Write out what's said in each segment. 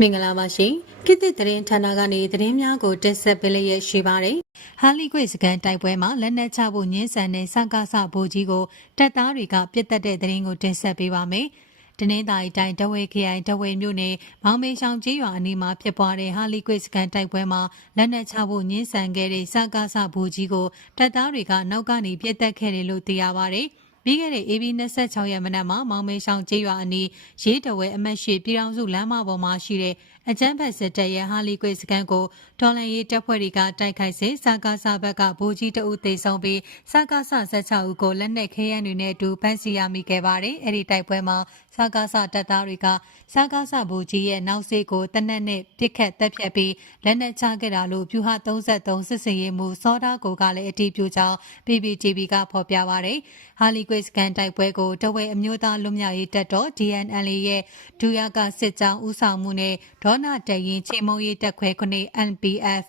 မင်္ဂလာပါရှင်ခေတ်သစ်သတင်းဌာနကနေသတင်းများကိုတင်ဆက်ပေးလျက်ရှိပါတယ်ဟာလီကွေစကန်တိုက်ပွဲမှာလက်နက်ချဖို့ညှင်းဆန်တဲ့စကားဆဘိုးကြီးကိုတပ်သားတွေကပြစ်တက်တဲ့သတင်းကိုတင်ဆက်ပေးပါမယ် တနင်္သာရီတိုင်းတဝဲခရိုင်တဝဲမြို့နယ်မောင်မေဆောင်ကျေးရွာအနီးမှာဖြစ်ပွားတဲ့ဟာလီကွေစကန်တိုက်ပွဲမှာလက်နက်ချဖို့ညှင်းဆန်ခဲ့တဲ့စကားဆဘိုးကြီးကိုတပ်သားတွေကနောက်ကနေပြစ်တက်ခဲ့တယ်လို့သိရပါတယ်ပြီးခဲ့တဲ့ AB 26ရက်မနက်မှာမောင်မေဆောင်ကျေးရွာအနီးရေးတဝဲအမတ်ရှိပြည်အောင်စုလမ်းမပေါ်မှာရှိတဲ့ အကျန်းဖက်စစ်တပ်ရဲ့ဟာလီကွေစကန်ကိုတော်လန်ရေးတပ်ဖွဲ့တွေကတိုက်ခိုက်စေစကားဆဘက်ကဗိုလ်ကြီးတအုပ်သိမ်းဆုံးပြီးစကားဆ16ဦးကိုလက်နက်ခဲယမ်းတွေနဲ့အတူဖမ်းဆီးရမိခဲ့ပါတယ်။အဲ့ဒီတိုက်ပွဲမှာစကားဆတပ်သားတွေကစကားဆဗိုလ်ကြီးရဲ့နောက်စေ့ကိုတနက်နဲ့ပစ်ခတ်တပ်ဖြတ်ပြီးလက်နက်ချခဲ့တာလို့ဖြူဟာ33စစ်စင်ရေးမှုစောဒါကိုကလည်းအတီးပြကြောင်း PPTV ကဖော်ပြပါတယ်။ဟာလီကွေစကန်တိုက်ပွဲကိုတဝဲအမျိုးသားလွတ်မြောက်ရေးတပ်တော် DNL ရဲ့ဒူယာကစစ်ကြောင်းဦးဆောင်မှုနဲ့ဒေါနာတရင်ချိန်မုံရေးတပ်ခွဲခုနှစ် NPF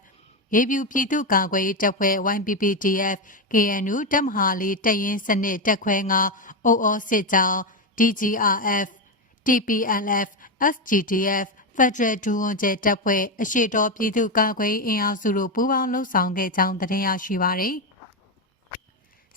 ရေပြူပြည်သူ့ကာကွယ်ရေးတပ်ဖွဲ့ YPPTF KNU တပ်မဟာလေးတပ်ရင်းစနစ်တပ်ခွဲ9 OO စစ်ကြောင်း DGRF TPLF SGDF Federal ဒူဝန်ကျဲတပ်ဖွဲ့အရှိတော်ပြည်သူ့ကာကွယ်ရေးအင်အားစုတို့ပူးပေါင်းလှုပ်ဆောင်ခဲ့ကြောင်းသတင်းရရှိပါရယ်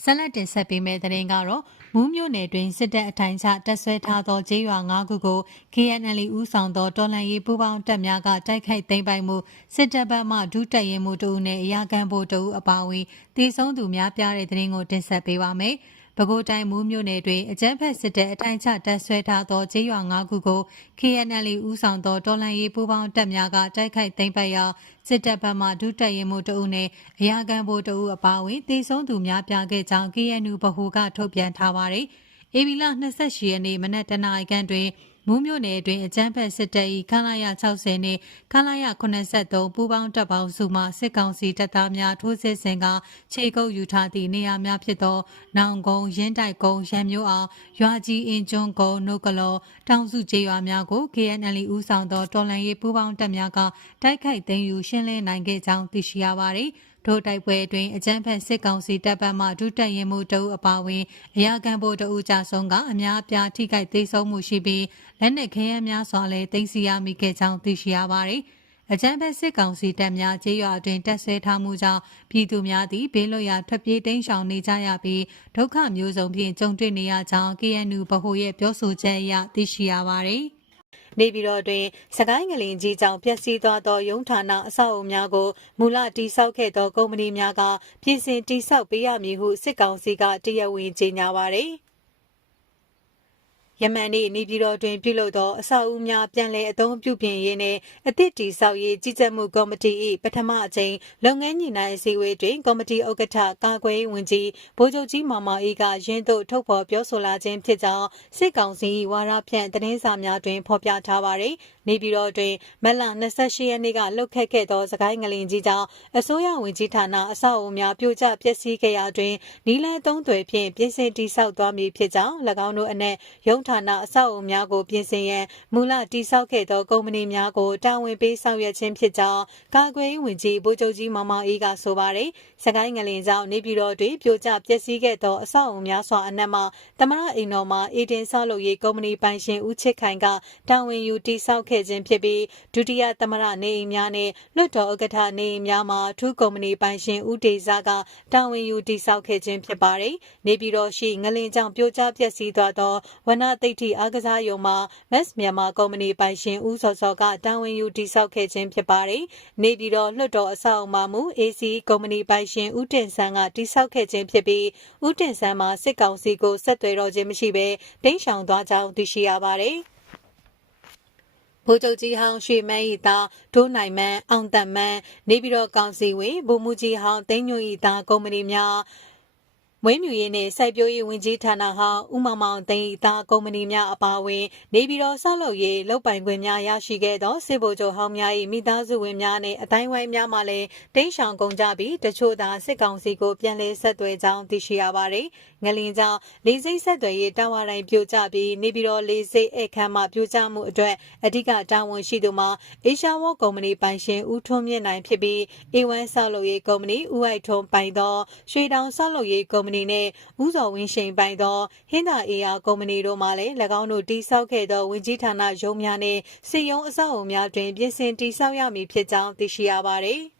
ဆက်လက်တင်ဆက်ပေးမယ့်သတင်းကတော့မူးမြို့နယ်တွင်စစ်တပ်အထိုင်ချတပ်ဆွဲထားသောကျေးရွာ၅ခုကို KNL ဦးဆောင်သောတော်လှန်ရေးပူးပေါင်းတပ်များကတိုက်ခိုက်သိမ်းပိုက်မှုစစ်တပ်ဘက်မှဒုတပ်ရင်မှုတဦးနဲ့အရာခံဖို့တဦးအပါအဝင်တည်ဆုံးသူများပြားတဲ့သတင်းကိုတင်ဆက်ပေးပါမယ်။ ပဲခူးတိုင်းမူးမြို့နယ်တွင်အကြမ်းဖက်စစ်တပ်အထိုင်ချတပ်ဆွဲထားသောကျေးရွာ၅ခုကို KNL ဦးဆောင်သောတော်လှန်ရေးပူးပေါင်းတပ်များကတိုက်ခိုက်သိမ်းပိုက်ရာစစ်တပ်ဘက်မှဒုတပ်ရင်မှုတအုပ်နှင့်အရာခံဗိုလ်တအုပ်အပါအဝင်တည်ဆုံးသူများပြားခဲ့ကြောင်း KNU ဗဟိုကထုတ်ပြန်ထားပါသည်။ဧပြီလ28ရက်နေ့မနက်တနာရီခန့်တွင် မူးမြို့နယ်အတွင်းအကြမ်းဖက်စစ်တပ်၏ခလာရ60နှင့်ခလာရ83ပူးပေါင်းတပ်ပေါင်းစုမှစစ်ကောင်စီတပ်သားများထိုးစစ်ဆင်ကခြေကုပ်ယူထားသည့်နေရာများဖြစ်သော နောင်ကုန်းရင်းတိုက်ကုန်းရံမျိုးအောင်ရွာကြီးအင်ကျွန်းကုန်းနိုကလောတောင်စုကျေးရွာများကို KNL ဦးဆောင်သောတော်လှန်ရေးပူးပေါင်းတပ်များကတိုက်ခိုက်သိမ်းယူရှင်းလင်းနိုင်ခဲ့ကြောင်းသိရှိရပါသည် ဒို့တိုက်ပွဲအတွင်းအကြမ်းဖက်စစ်ကောင်စီတပ်ပတ်မှဒုတက်ရင်မှုတအုပ်အပါအဝင်အရာခံဖို့တအုပ်ကြဆုံးကအများအပြားထိခိုက်သေးဆုံးမှုရှိပြီးလက်နက်ခဲယမ်းများစွာလည်းတင်စီရမိခဲ့ကြောင်းသိရှိရပါတယ်။အကြမ်းဖက်စစ်ကောင်စီတပ်များကျေးရွာအတွင်းတပ်ဆွဲထားမှုကြောင့်ပြည်သူများသည်ဘေးလွတ်ရာထွက်ပြေးတိမ်းရှောင်နေကြရပြီးဒုက္ခမျိုးစုံဖြင့်ကြုံတွေ့နေရကြောင်း KNU ဗဟိုရဲ့ပြောဆိုချက်အရသိရှိရပါတယ်။ နေပြည်တော်တွင်စကိုင်းငလင်ကြီးကြောင့်ပျက်စီးသွားသောရုံးဌာနအဆောက်အအုံများကိုမူလတိစောက်ခဲ့သောကုမ္ပဏီများကပြင်ဆင်တိစောက်ပေးရမည်ဟုစစ်ကောင်စီကတရားဝင်ကြေညာပါသည်။ ယမန်နေ့နေပြည်တော်တွင်ပြုလုပ်သောအဆောက်အဦများပြန်လည်အသုံးပြုပြင်ရေးနှင့်အသစ်တည်ဆောက်ရေးကြီးကြပ်မှုကော်မတီ၏ပထမအကြိမ်လုပ်ငန်းညှိနှိုင်းအစည်းအဝေးတွင်ကော်မတီဥက္ကဋ္ဌကာကွယ်ရေးဝန်ကြီးဗိုလ်ချုပ်ကြီးမောင်မောင်အေးကရင်းသို့ထုတ်ဖော်ပြောဆိုလာခြင်းဖြစ်ကြောင်းစစ်ကောင်စီဝါရဖြန့်သတင်းစာများတွင်ဖော်ပြထားပါသည် နေပြည်တော်တွင်မက်လ28ရက်နေ့ကလှုပ်ခတ်ခဲ့သောစကိုင်းငလင်ကြီးကြောင့်အစိုးရဝန်ကြီးဌာနအဆောက်အဦများပြိုကျပျက်စီးခဲ့ရာတွင်နီးလန်းသုံးသွယ်ဖြင့်ပြင်ဆင်တိစောက်သွားမည်ဖြစ်ကြောင်း၎င်းတို့အနက်ရုံးဌာနအဆောက်အဦများကိုပြင်ဆင်ရန်မူလတိစောက်ခဲ့သောကုမ္ပဏီများကိုတာဝန်ပေးဆောင်ရွက်ခြင်းဖြစ်ကြောင်းကာကွယ်ရေးဝန်ကြီးဗိုလ်ချုပ်ကြီးမောင်မောင်အေးကဆိုပါတယ်။စကိုင်းငလင်ကြောင့်နေပြည်တော်တွင်ပြိုကျပျက်စီးခဲ့သောအဆောက်အဦများစွာအနက်မှတမရအိမ်တော်မှာအေဒင်ဆောက်လုပ်ရေးကုမ္ပဏီပိုင်ရှင်ဦးချစ်ခိုင်ကတာဝန်ယူတိစောက်ခဲ့ခြင်းဖြစ်ပြီးဒုတိယသမရနေအိမ်များနဲ့လွှတ်တော်ဥက္ကဋ္ဌနေအိမ်များမှာထူးကုမ္ပဏီပိုင်ရှင်ဦးဒေဇာကတာဝန်ယူတိစောက်ခဲ့ခြင်းဖြစ်ပါတယ်။နေပြည်တော်ရှိငလင်ကြောင့်ပြိုကျပျက်စီးသွားသောဝနသိဋ္ဌိအားကစားရုံမှာ Mass မြန်မာကုမ္ပဏီပိုင်ရှင်ဦးစောစောကတာဝန်ယူတိစောက်ခဲ့ခြင်းဖြစ်ပါတယ်။နေပြည်တော်လွှတ်တော်အဆောက်အုံမှာမူ AC ကုမ္ပဏီပိုင်ရှင်ဦးတင်ဆန်းကတိစောက်ခဲ့ခြင်းဖြစ်ပြီးဦးတင်ဆန်းမှာစစ်ကောင်စီကိုဆက်သွယ်တော့ခြင်းမရှိဘဲတိန့်ရှောင်သွားကြောင်းသိရှိရပါတယ်။ ဗိုလ်ချုပ်ကြီးဟောင်းရွှေမန်းဤသားဒိုးနိုင်မန်းအောင်တန်မန်းနေပြည်တော်ကောင်စီဝင်ဗိုလ်မှူးကြီးဟောင်းသိန်းညွန့်ဤသားကုမ္ပဏီများ မွေးမြူရေးနှင့်စိုက်ပျိုးရေးဝန်ကြီးဌာနဟောင်းဦးမောင်မောင်သိန်းဤသားကုမ္ပဏီများအပါအဝင်နေပြည်တော်ဆောက်လုပ်ရေးလုပ်ပိုင်ခွင့်များရရှိခဲ့သောစစ်ဗိုလ်ချုပ်ဟောင်းများ၏မိသားစုဝင်များနှင့်အတိုင်းဝိုင်းများမှလည်းတင်းရှောင်ကုန်ကြပြီးတချို့သာစစ်ကောင်စီကိုပြန်လည်ဆက်သွယ်ကြောင်းသိရှိရပါသည်ငလင်ကြောင့်လေးစိတ်ဆက်သွယ်ရေးတာဝါတိုင်းပြိုကျပြီးနေပြည်တော်လေးစိတ်အခမ်းမှပြိုကျမှုအတွက်အဓိကတာဝန်ရှိသူမှာအေရှာဝေါကုမ္ပဏီပိုင်ရှင်ဦးထွန်းမြင့်နိုင်ဖြစ်ပြီး A1 ဆောက်လုပ်ရေးကုမ္ပဏီဦးအိုက်ထွန်းပိုင်သောရွှေတောင်ဆောက်လုပ်ရေးကုမ္ပဏီဏီနဲ့ဦးစော်ဝင်းရှိန်ပိုင်သောဟင်းသာအေယာကုမ္ပဏီတို့မှလည်း၎င်းတို့တိစောက်ခဲ့သောဝင်ကြီးဌာနရုံးများနှင့်စီယုံအဆောက်အုံများတွင်ပြင်ဆင်တိစောက်ရမည်ဖြစ်ကြောင်းသိရှိရပါသည်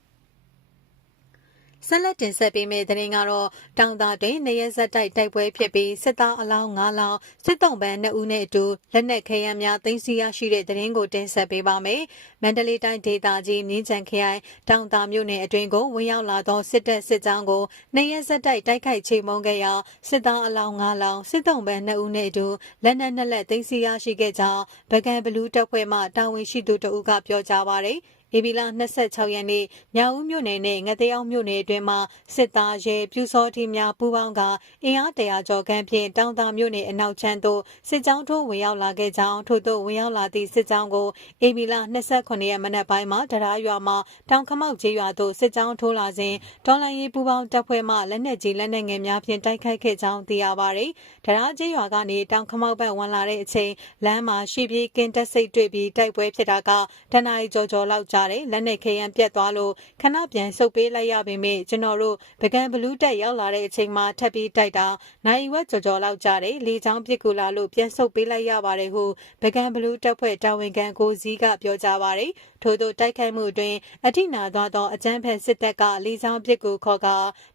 ဆက်လက်တင်ဆက်ပေးမယ့်သတင်းကတော့တောင်သာတွင်နေရဆက်တိုက်တိုက်ပွဲဖြစ်ပြီးစစ်သားအလောင်း9လောင်းစစ်တုံးပန်း2ဦးနဲ့အတူလက်နက်ခဲယမ်းများတင်စီရရှိတဲ့သတင်းကိုတင်ဆက်ပေးပါမယ်။မန္တလေးတိုင်းဒေသကြီးမြင်းချံခရိုင်တောင်သာမြို့နယ်အတွင်းကိုဝင်ရောက်လာသောစစ်တပ်စစ်ကြောင်းကိုနေရဆက်တိုက်တိုက်ခိုက်ချိန်မုံခဲ့ရာစစ်သားအလောင်း9လောင်းစစ်တုံးပန်း2ဦးနဲ့အတူလက်နက်နှစ်လက်တင်စီရရှိခဲ့ကြောင်းဗကန်ဘလူးတပ်ဖွဲ့မှတာဝန်ရှိသူတဦးကပြောကြားပါရယ်။ ဧပြီလ26ရက်နေ့ညဦးမြို့နယ်နဲ့ငသေးအောင်မြို့နယ်အတွင်းမှာစစ်သားရဲပြူစောတိများပူးပေါင်းကအင်အားတရာကျော်ခန့်ဖြင့်တောင်သာမြို့နယ်အနောက်ချမ်းသို့စစ်ကြောင်းထိုးဝင်ရောက်လာခဲ့ကြောင်းထို့သို့ဝင်ရောက်လာသည့်စစ်ကြောင်းကိုဧပြီလ29ရက်မနက်ပိုင်းမှာတရားရွာမှာတောင်ခမောက်ကျေးရွာသို့စစ်ကြောင်းထိုးလာစဉ်ဒေါ်လာရေးပူးပေါင်းတပ်ဖွဲ့မှလက်နက်ကြီးလက်နက်ငယ်များဖြင့်တိုက်ခိုက်ခဲ့ကြောင်းသိရပါသည်တရားကျေးရွာကနေတောင်ခမောက်ဘက်ဝင်လာတဲ့အချိန်လမ်းမှာရှိပြေးကင်းတက်စိတ်တွေ့ပြီးတိုက်ပွဲဖြစ်တာကတနအီကျော်ကျော်လောက်ကြတယ်လက်နက်ခဲယမ်းပြတ်သွားလို့ခဏပြန်ဆုတ်ပေးလိုက်ရပေမဲ့ကျွန်တော်တို့ပကံဘလူးတက်ရောက်လာတဲ့အချိန်မှာထပ်ပြီးတိုက်တာနိုင်ဝက်ကြော်ကြော်လောက်ကြတယ်လေချောင်းပစ်ကူလာလို့ပြန်ဆုတ်ပေးလိုက်ရပါတယ်ဟုပကံဘလူးတက်ဖွဲ့တာဝန်ခံကိုစည်းကပြောကြားပါတယ်ထို့သောတိုက်ခိုက်မှုတွင်အထိနာသွားသောအကြမ်းဖက်စစ်တပ်ကလေချောင်းပစ်ကူခေါ်က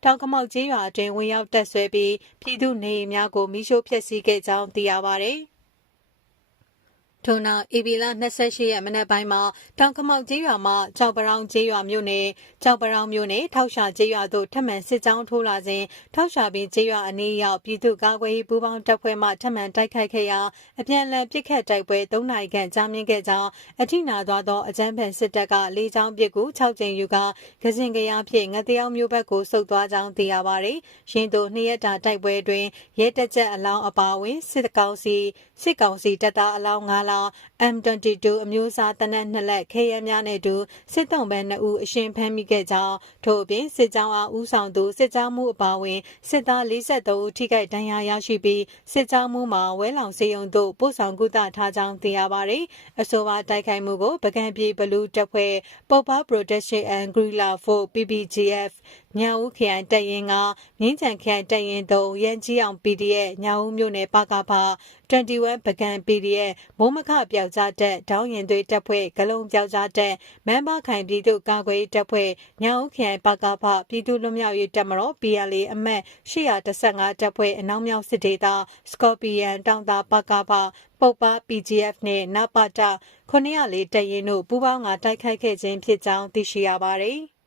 တောင်ကမောက်ကျေးရွာတွင်ဝင်ရောက်တက်ဆွဲပြီးပြည်သူနေအိမ်များကိုမိရှို့ဖျက်ဆီးခဲ့ကြောင်းသိရပါတယ် ထို့နောက် ဧပြီလ28ရက်မနက်ပိုင်းမှာတောင်ကမောက်ကျေးရွာမှကြောက်ပရောင်ကျေးရွာမြို့နယ်ကြောက်ပရောင်မြို့နယ်ထောက်ရှာကျေးရွာသို့ထပ်မံစစ်ကြောင်းထိုးလာစဉ်ထောက်ရှာပင်ကျေးရွာအနီးရောက်ပြည်သူ့ကာကွယ်ရေးပူးပေါင်းတပ်ဖွဲ့မှထပ်မံတိုက်ခိုက်ခဲ့ရာအပြန်အလှန်ပစ်ခတ်တိုက်ပွဲ၃နိုင်ခန့်ကြာမြင့်ခဲ့ကြောင်းအထိနာသွားသောအကြမ်းဖက်စစ်တပ်ကလေးချောင်းပစ်ကူ6ကြိမ်ယူကကစင်ကရဖြင့်ငတေအောင်မျိုးဘက်ကိုဆုတ်သွားကြောင်းသိရပါသည်။ရင်းတို့နှစ်ရက်တာတိုက်ပွဲတွင်ရဲတပ်ချက်အလောင်းအပါအဝင်စစ်ကောင်စီစစ်ကောင်စီတပ်သားအလောင်း9လောင်း M22 အမျိုးအစားတနက်နှစ်လက်ခဲယမ်းများနဲ့အတူစစ်တုံးပန်း2ဦးအရှင်ဖမ်းမိခဲ့ကြောင်းထို့အပြင်စစ်ကြောင်းအားဦးဆောင်သူစစ်ကြောင်းမှုအပါအဝင်စစ်သား43ဦးထိခိုက်ဒဏ်ရာရရှိပြီးစစ်ကြောင်းမှုမှာဝဲလောင်စေယုံတို့ပို့ဆောင်ကုသထားကြောင်းသိရပါတယ်။အဆိုပါတိုက်ခိုက်မှုကိုပကံပြေဘလူးတပ်ဖွဲ့ပုပ္ပ Protection and Guerrilla Force PPGF ညောင်ဦးခရိုင်တပ်ရင်းကမြင်းချံခရိုင်တပ်ရင်း3ရန်ကြီးအောင် PDF ညောင်ဦးမြို့နယ်ပကဖ21ပကံ PDF မိုးမခပြောက်ကြားတက်ဒေါင်းရင်သွေးတပ်ဖွဲ့ဂလုံးပြောက်ကြားတက်မန်းပါခိုင်ပြည်သူ့ကာကွယ်တပ်ဖွဲ့ညောင်ဦးခရိုင်ပကဖပြည်သူ့လွတ်မြောက်ရေးတပ်မတော် PLA အမတ်815တပ်ဖွဲ့အနောက်မြောက်စစ်ဒေသစကော်ပီယန်တောင်တာပကဖပုပ္ပ PGF နဲ့နပတ904တပ်ရင်းတို့ပူးပေါင်းကတိုက်ခိုက်ခဲ့ခြင်းဖြစ်ကြောင်းသိရှိရပါတယ်။